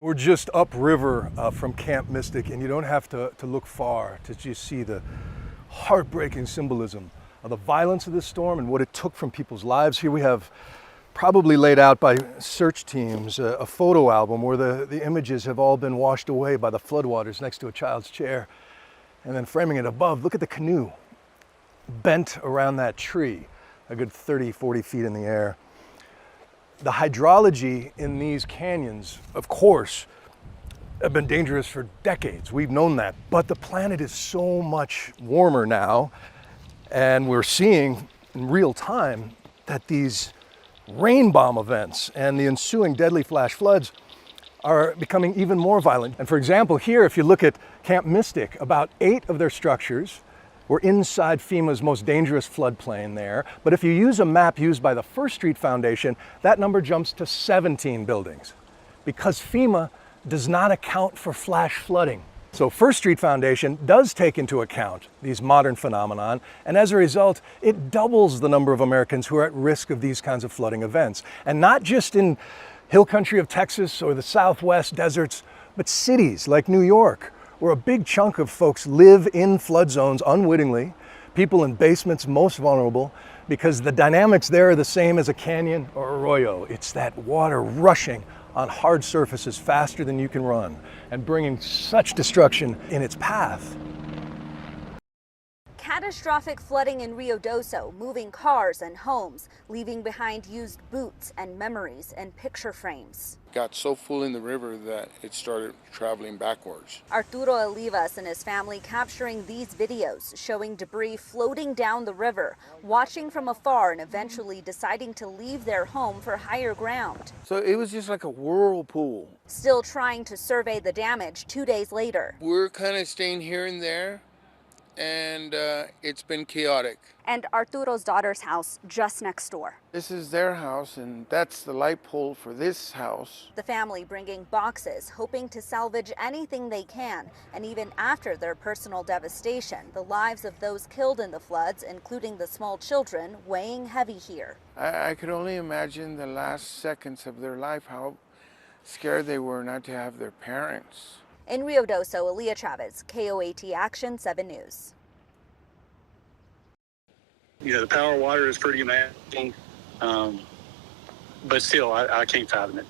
We're just upriver from Camp Mystic, and you don't have to look far to just see the heartbreaking symbolism of the violence of this storm and what it took from people's lives. Here we have, probably laid out by search teams, a photo album where the images have all been washed away by the floodwaters next to a child's chair. And then framing it above, look at the canoe bent around that tree, a good 30, 40 feet in the air. The hydrology in these canyons, of course, have been dangerous for decades. We've known that, but the planet is so much warmer now, and we're seeing in real time that these rain bomb events and the ensuing deadly flash floods are becoming even more violent. And for example, here, if you look at Camp Mystic, about 8 of their structures were inside FEMA's most dangerous floodplain there. But if you use a map used by the First Street Foundation, that number jumps to 17 buildings because FEMA does not account for flash flooding. So First Street Foundation does take into account these modern phenomenon, and as a result, it doubles the number of Americans who are at risk of these kinds of flooding events. And not just in hill country of Texas or the Southwest deserts, but cities like New York, where a big chunk of folks live in flood zones unwittingly, people in basements most vulnerable, because the dynamics there are the same as a canyon or arroyo. It's that water rushing on hard surfaces faster than you can run and bringing such destruction in its path. Catastrophic flooding in Rio Doce, moving cars and homes, leaving behind used boots and memories and picture frames. Got so full in the river that it started traveling backwards. Arturo Olivas and his family capturing these videos showing debris floating down the river, watching from afar and eventually deciding to leave their home for higher ground. So it was just like a whirlpool. Still trying to survey the damage 2 days later. We're kind of staying here and there, and it's been chaotic. And Arturo's daughter's house just next door. This is their house, and that's the light pole for this house. The family bringing boxes, hoping to salvage anything they can. And even after their personal devastation, the lives of those killed in the floods, including the small children, weighing heavy here. I could only imagine the last seconds of their life, how scared they were not to have their parents. In Rio Doce, Aaliyah Chavez, KOAT Action 7 News. You know, the power of water is pretty amazing, but still, I can't fathom it.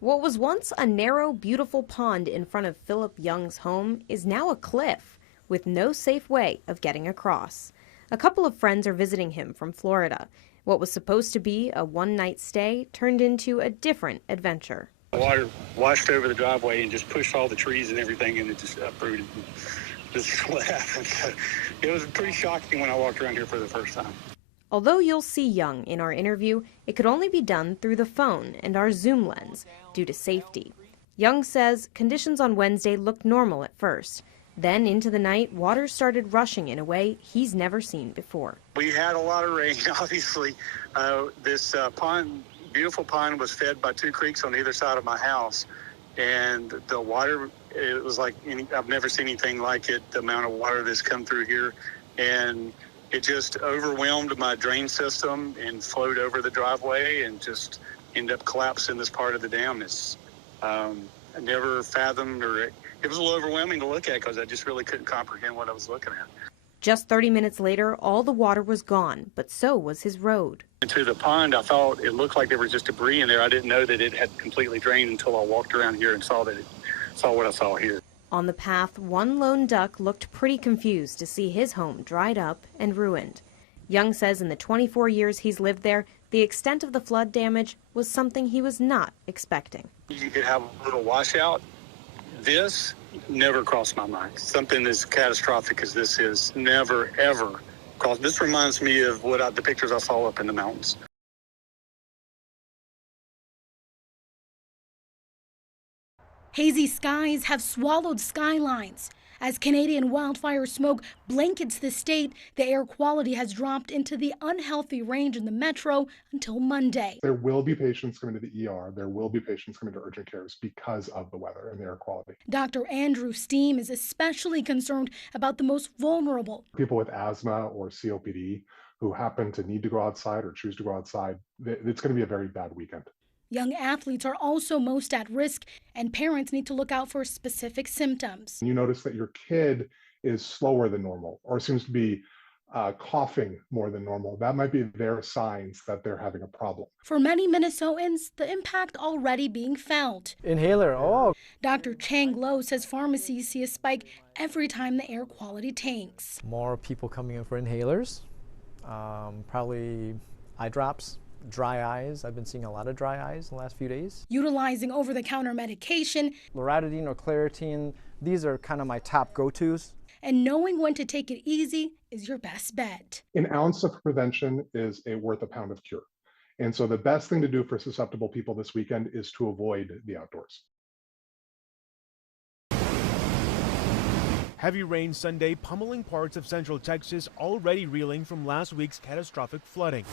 What was once a narrow, beautiful pond in front of Philip Young's home is now a cliff with no safe way of getting across. A couple of friends are visiting him from Florida. What was supposed to be a one-night stay turned into a different adventure. The water washed over the driveway and just pushed all the trees and everything, and it just uprooted. This is what happened. It was pretty shocking when I walked around here for the first time. Although you'll see Young in our interview, it could only be done through the phone and our Zoom lens due to safety. Young says conditions on Wednesday looked normal at first. Then into the night, water started rushing in a way he's never seen before. We had a lot of rain, obviously. This beautiful pond was fed by 2 creeks on either side of my house. And the water, it was like, I've never seen anything like it, the amount of water that's come through here. And it just overwhelmed my drain system and flowed over the driveway and just ended up collapsing this part of the dam. It's, I never fathomed, or it was a little overwhelming to look at because I just really couldn't comprehend what I was looking at. Just 30 minutes later, all the water was gone, but so was his road. Into the pond, I thought it looked like there was just debris in there. I didn't know that it had completely drained until I walked around here and saw what I saw here. On the path, one lone duck looked pretty confused to see his home dried up and ruined. Young says in the 24 years he's lived there, the extent of the flood damage was something he was not expecting. You could have a little washout. This never crossed my mind. Something as catastrophic as this is never, ever crossed. This reminds me of the pictures I saw up in the mountains. Hazy skies have swallowed skylines. As Canadian wildfire smoke blankets the state, the air quality has dropped into the unhealthy range in the metro until Monday. There will be patients coming to the ER. There will be patients coming to urgent cares because of the weather and the air quality. Dr. Andrew Steen is especially concerned about the most vulnerable. People with asthma or COPD who happen to need to go outside or choose to go outside, it's going to be a very bad weekend. Young athletes are also most at risk, and parents need to look out for specific symptoms. You notice that your kid is slower than normal or seems to be coughing more than normal. That might be their signs that they're having a problem. For many Minnesotans, the impact already being felt. Inhaler, oh. Dr. Chang Lo says pharmacies see a spike every time the air quality tanks. More people coming in for inhalers, probably eye drops, dry eyes. I've been seeing a lot of dry eyes in the last few days. Utilizing over-the-counter medication. Loratadine or Claritin, these are kind of my top go-tos. And knowing when to take it easy is your best bet. An ounce of prevention is worth a pound of cure. And so the best thing to do for susceptible people this weekend is to avoid the outdoors. Heavy rain Sunday pummeling parts of central Texas, already reeling from last week's catastrophic flooding.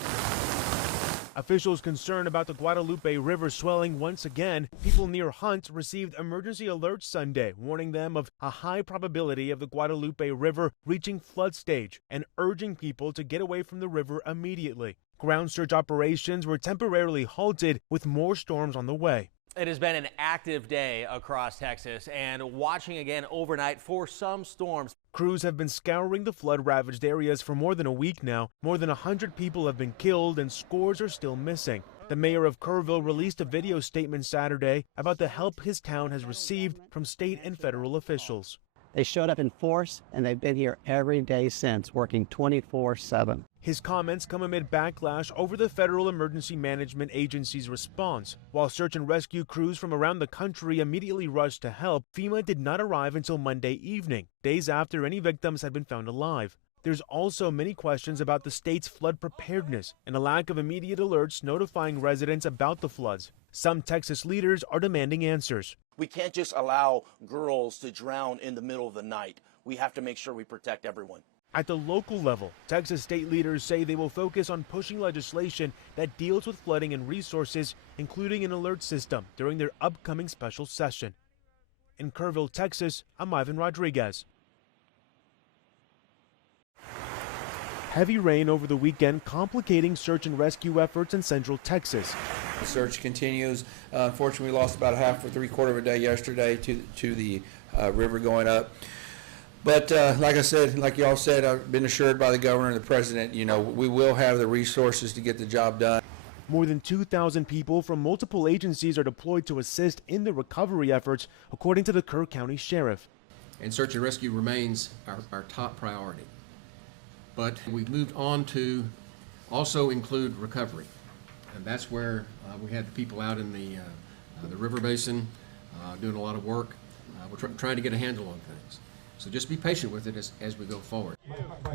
Officials concerned about the Guadalupe River swelling once again. People near Hunt received emergency alerts Sunday, warning them of a high probability of the Guadalupe River reaching flood stage and urging people to get away from the river immediately. Ground search operations were temporarily halted with more storms on the way. It has been an active day across Texas and watching again overnight for some storms. Crews have been scouring the flood-ravaged areas for more than a week now. More than 100 people have been killed and scores are still missing. The mayor of Kerrville released a video statement Saturday about the help his town has received from state and federal officials. They showed up in force, and they've been here every day since, working 24/7. His comments come amid backlash over the Federal Emergency Management Agency's response. While search and rescue crews from around the country immediately rushed to help, FEMA did not arrive until Monday evening, days after any victims had been found alive. There's also many questions about the state's flood preparedness and a lack of immediate alerts notifying residents about the floods. Some Texas leaders are demanding answers. We can't just allow girls to drown in the middle of the night. We have to make sure we protect everyone. At the local level, Texas state leaders say they will focus on pushing legislation that deals with flooding and resources, including an alert system, during their upcoming special session. In Kerrville, Texas, I'm Ivan Rodriguez. Heavy rain over the weekend complicating search and rescue efforts in central Texas. The search continues. Unfortunately, we lost about a half or three-quarter of a day yesterday to the river going up. But like I said, like y'all said, I've been assured by the governor and the president, we will have the resources to get the job done. More than 2,000 people from multiple agencies are deployed to assist in the recovery efforts, according to the Kerr County Sheriff. And search and rescue remains our top priority. But we've moved on to also include recovery. And that's where we had the people out in the river basin doing a lot of work. We're trying to get a handle on things. So just be patient with it as we go forward.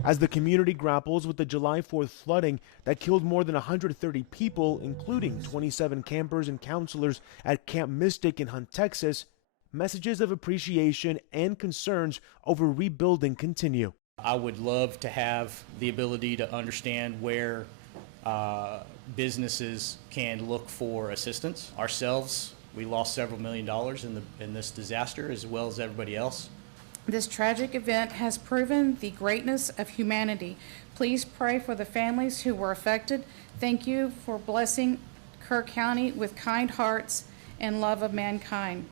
As the community grapples with the July 4th flooding that killed more than 130 people, including 27 campers and counselors at Camp Mystic in Hunt, Texas, messages of appreciation and concerns over rebuilding continue. I would love to have the ability to understand where businesses can look for assistance. Ourselves, we lost several $1 million in this disaster, as well as everybody else. This tragic event has proven the greatness of humanity. Please pray for the families who were affected. Thank you for blessing Kerr County with kind hearts and love of mankind.